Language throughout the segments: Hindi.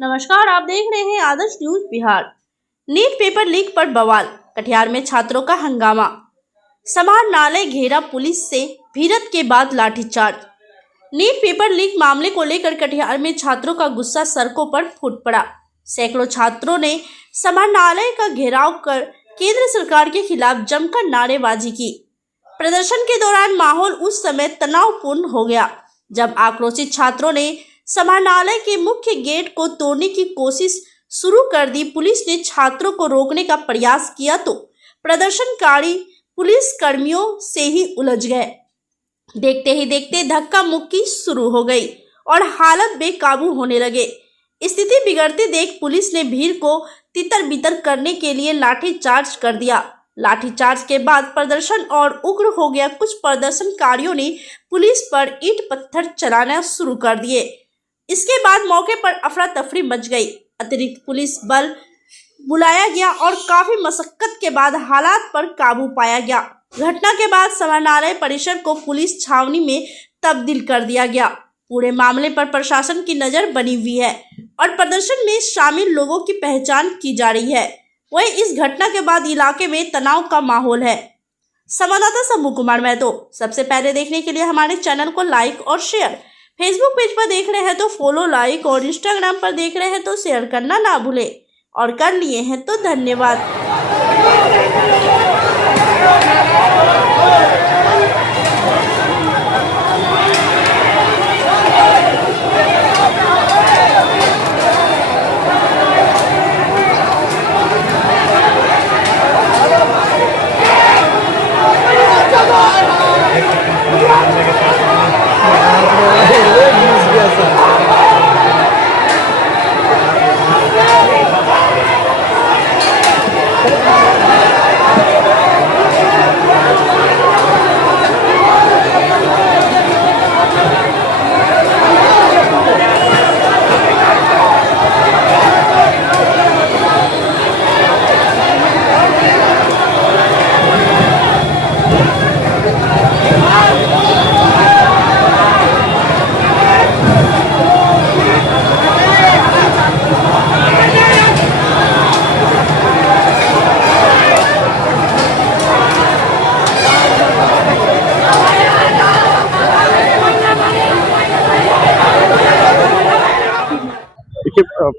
नमस्कार, आप देख रहे हैं Adarsh news Bihar. NEET paper leak पर बवाल, कटिहार में छात्रों का हंगामा। समाहरणालय घेरा, पुलिस से भिड़ंत के बाद लाठीचार्ज। नीट पेपर लीक मामले को लेकर कटिहार में छात्रों का गुस्सा सड़कों पर फूट पड़ा। सैकड़ों छात्रों ने समाहरणालय का घेराव कर केंद्र सरकार के खिलाफ जमकर नारेबाजी की। प्रदर्शन के दौरान माहौल उस समय तनावपूर्ण हो गया जब आक्रोशित छात्रों ने समाहरणालय के मुख्य गेट को तोड़ने की कोशिश शुरू कर दी। पुलिस ने छात्रों को रोकने का प्रयास किया तो प्रदर्शनकारी पुलिस कर्मियों से ही उलझ गए। देखते ही देखते धक्का मुक्की शुरू हो गई और हालत बेकाबू होने लगे। स्थिति बिगड़ते देख पुलिस ने भीड़ को तितर बितर करने के लिए लाठीचार्ज कर दिया। लाठीचार्ज के बाद प्रदर्शन और उग्र हो गया। कुछ प्रदर्शनकारियों ने पुलिस पर ईंट पत्थर चलाना शुरू कर दिए। इसके बाद मौके पर अफरा तफरी मच गई। अतिरिक्त पुलिस बल बुलाया गया और काफी मशक्कत के बाद हालात पर काबू पाया गया। घटना के बाद समाहरणालय परिसर को पुलिस छावनी में तब्दील कर दिया गया। पूरे मामले पर प्रशासन की नजर बनी हुई है और प्रदर्शन में शामिल लोगों की पहचान की जा रही है। वहीं इस घटना के बाद इलाके में तनाव का माहौल है। संवाददाता शंभू कुमार महतो। सबसे पहले देखने के लिए हमारे चैनल को लाइक और शेयर, फेसबुक पेज पर देख रहे हैं तो फॉलो, लाइक और इंस्टाग्राम पर देख रहे हैं तो शेयर करना ना भूलें। और कर लिए हैं तो धन्यवाद।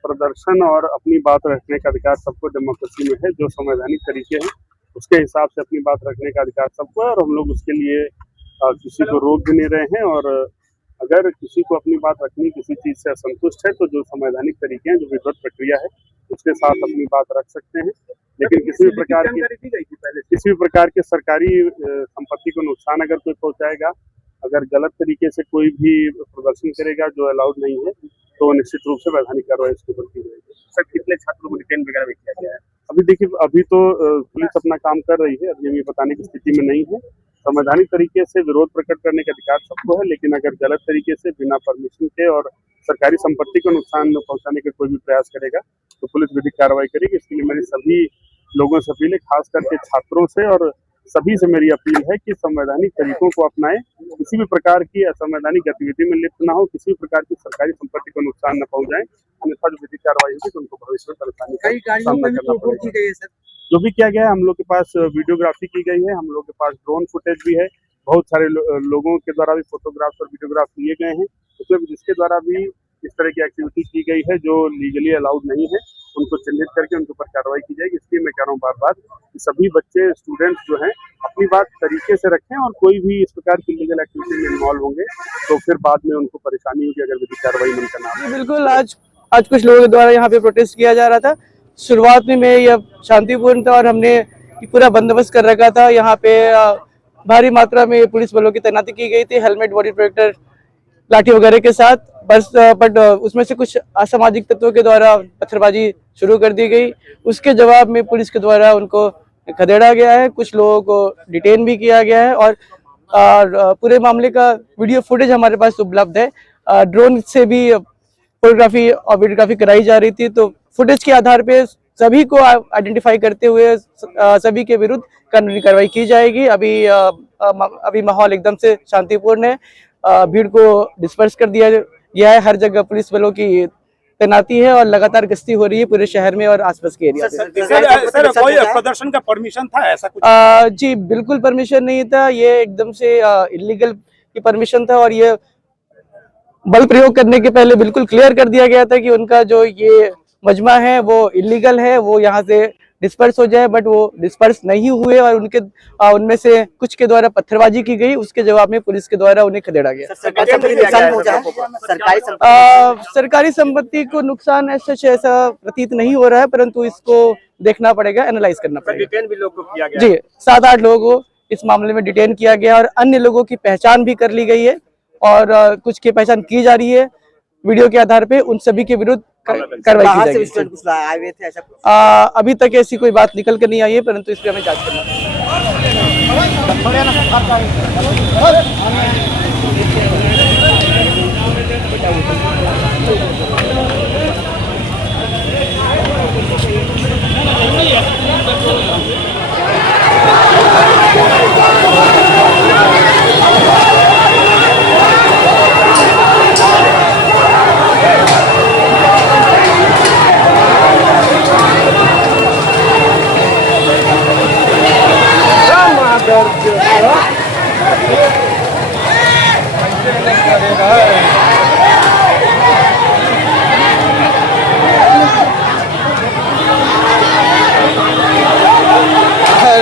प्रदर्शन और अपनी बात रखने का अधिकार सबको डेमोक्रेसी में है। जो संवैधानिक तरीके हैं उसके हिसाब से अपनी बात रखने का अधिकार सबको है और हम लोग उसके लिए किसी को रोक भी नहीं रहे हैं। और अगर किसी को अपनी बात रखनी, किसी चीज से असंतुष्ट है तो जो संवैधानिक तरीके हैं, जो विधिवत प्रक्रिया है उसके साथ अपनी बात रख सकते हैं। लेकिन किसी भी प्रकार के सरकारी संपत्ति को नुकसान अगर कोई पहुंचाएगा, अगर गलत तरीके से कोई भी प्रदर्शन करेगा जो अलाउड नहीं है तो निश्चित रूप से वैधानिक कार्रवाई इसके ऊपर की जाएगी। सर, कितने छात्रों को डिटेन वगैरह भी किया गया है? अभी देखिए, अभी तो पुलिस अपना काम कर रही है, अभी हम ये बताने की स्थिति में नहीं है। संवैधानिक तरीके से विरोध प्रकट करने का अधिकार सबको है, लेकिन अगर गलत तरीके से बिना परमिशन के और सरकारी संपत्ति को नुकसान पहुंचाने का कोई भी प्रयास करेगा तो पुलिस विधिक कार्रवाई करेगी। इसके लिए मेरी सभी लोगों से अपील है, खास करके छात्रों से और सभी से मेरी अपील है कि संवैधानिक तरीकों को अपनाएं, किसी भी प्रकार की असंवैधानिक गतिविधि में लिप्त ना हो, किसी भी प्रकार की सरकारी संपत्ति को नुकसान न पहुंचाएं, अन्यथा जो विधिक कार्रवाई होगी तो उनको भविष्य में परेशानी का सामना करना पड़ेगा। जो भी किया गया है, हम लोग के पास वीडियोग्राफी की गई है, हम लोग के पास ड्रोन फुटेज भी है, बहुत सारे लोगों के द्वारा भी फोटोग्राफ्स और वीडियोग्राफ लिए गए हैं, उसमें जिसके द्वारा भी इस तरह की एक्टिविटी की गई है जो लीगली अलाउड नहीं है, उनको चिन्हित करके उनके ऊपर कार्रवाई की जाएगी। इसलिए मैं कह रहा हूँ बार बार कि सभी बच्चे, स्टूडेंट्स जो हैं अपनी बात तरीके से रखें और कोई भी इस प्रकार की लीगल एक्टिविटी में इन्वॉल्व होंगे तो फिर बाद में उनको परेशानी होगी अगर विधिक कार्रवाई नहीं करना। बिल्कुल, आज कुछ लोगों के द्वारा यहाँ पे प्रोटेस्ट किया जा रहा था। शुरुआत में यह शांतिपूर्ण था और हमने पूरा बंदोबस्त कर रखा था। यहाँ पे भारी मात्रा में पुलिस बलों की तैनाती की गई थी, हेलमेट, बॉडी प्रोटेक्टर, लाठी वगैरह के साथ। बट उसमें से कुछ असामाजिक तत्वों के द्वारा पत्थरबाजी शुरू कर दी गई। उसके जवाब में पुलिस के द्वारा उनको खदेड़ा गया है, कुछ लोगों को डिटेन भी किया गया है और पूरे मामले का वीडियो फुटेज हमारे पास उपलब्ध है। ड्रोन से भी फोटोग्राफी और वीडियोग्राफी कराई जा रही थी, तो फुटेज के आधार पे सभी को आइडेंटिफाई करते हुए सभी के विरुद्ध कानूनी कार्रवाई की जाएगी। अभी माहौल एकदम से शांतिपूर्ण है। भीड़ को डिस्पर्स कर दिया गया है। हर जगह पुलिस बलों की तैनाती है और लगातार गश्ती हो रही है पूरे शहर में और आसपास के एरिया में। सर कोई प्रदर्शन का परमिशन था ऐसा कुछ? जी बिल्कुल परमिशन नहीं था, ये एकदम से इलीगल की परमिशन था और ये बल प्रयोग करने के पहले बिल्कुल क्लियर कर दिया गया था कि उनका जो ये मजमा है वो इलीगल है, वो यहाँ से डिस्पर्स हो जाए, बट वो डिस्पर्स नहीं हुए और उनमें से कुछ के द्वारा पत्थरबाजी की गई, उसके जवाब में पुलिस के द्वारा उन्हें खदेड़ा गया। सरकारी संपत्ति को नुकसान ऐसा प्रतीत नहीं हो रहा है, परंतु इसको देखना पड़ेगा, एनालाइज करना पड़ेगा। डिटेन भी लोग को किया गया जी 7-8 लोगों को इस मामले में डिटेन किया गया और अन्य लोगों की पहचान भी कर ली गई है और कुछ की पहचान की जा रही है। वीडियो के आधार पे उन सभी के विरुद्ध कार्रवाई की जाएगी। अभी तक ऐसी कोई बात निकल कर नहीं आई है, परंतु इस पर हमें जांच करना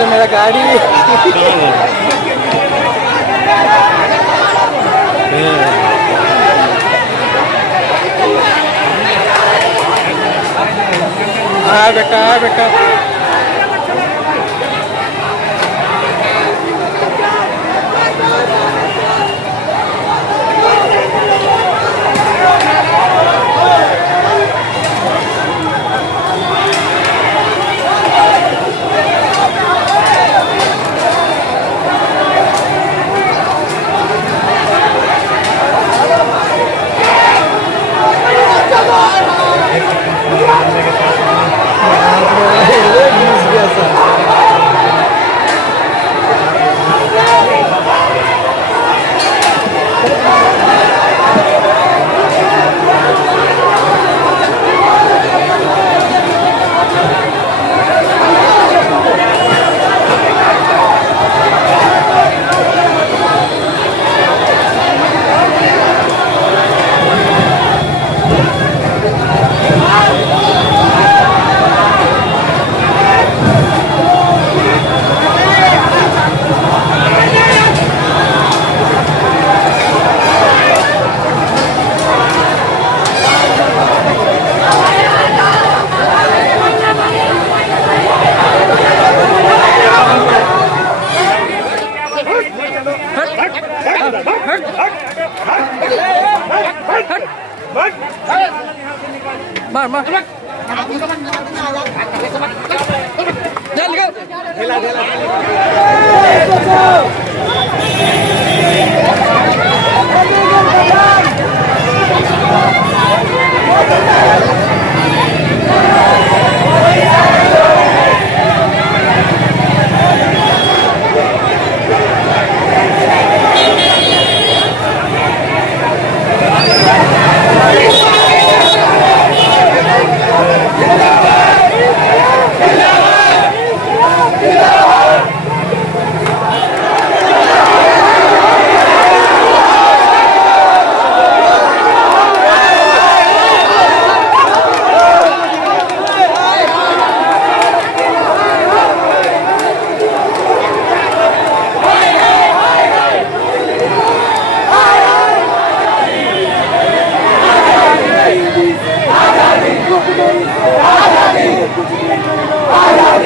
मेरा गाड़ी बेटा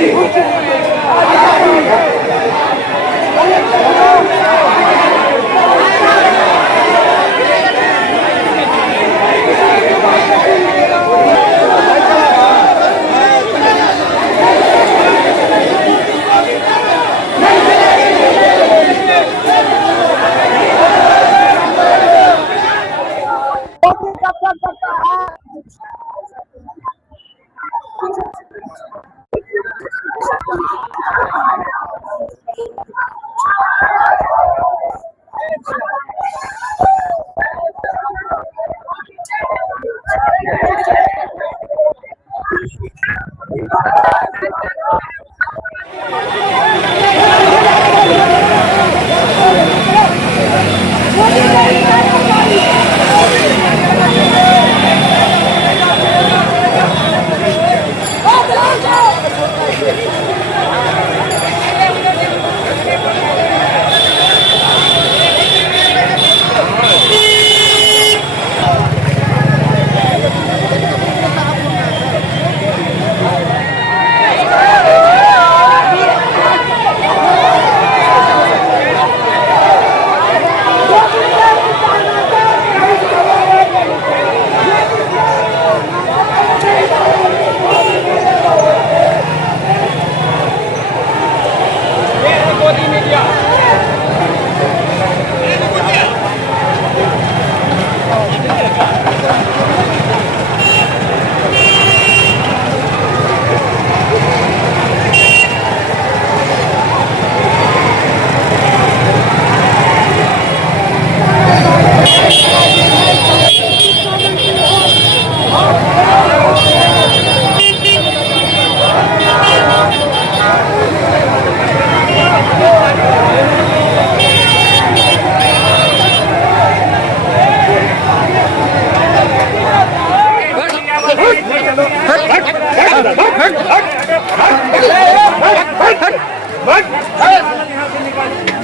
Thank you.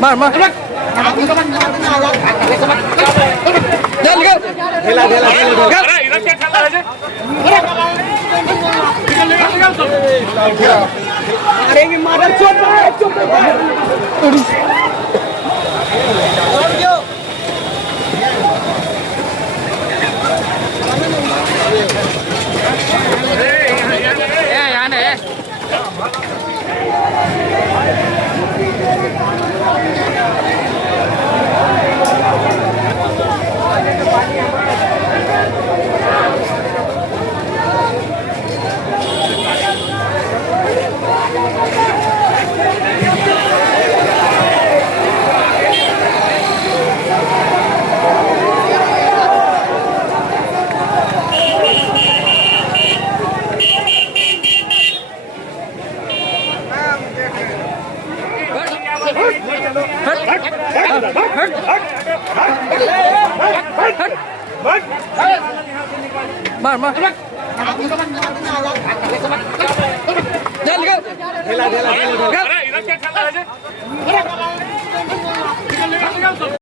मार मार चल गया खेला खेला अरे मार मार मार चल गया खेला खेला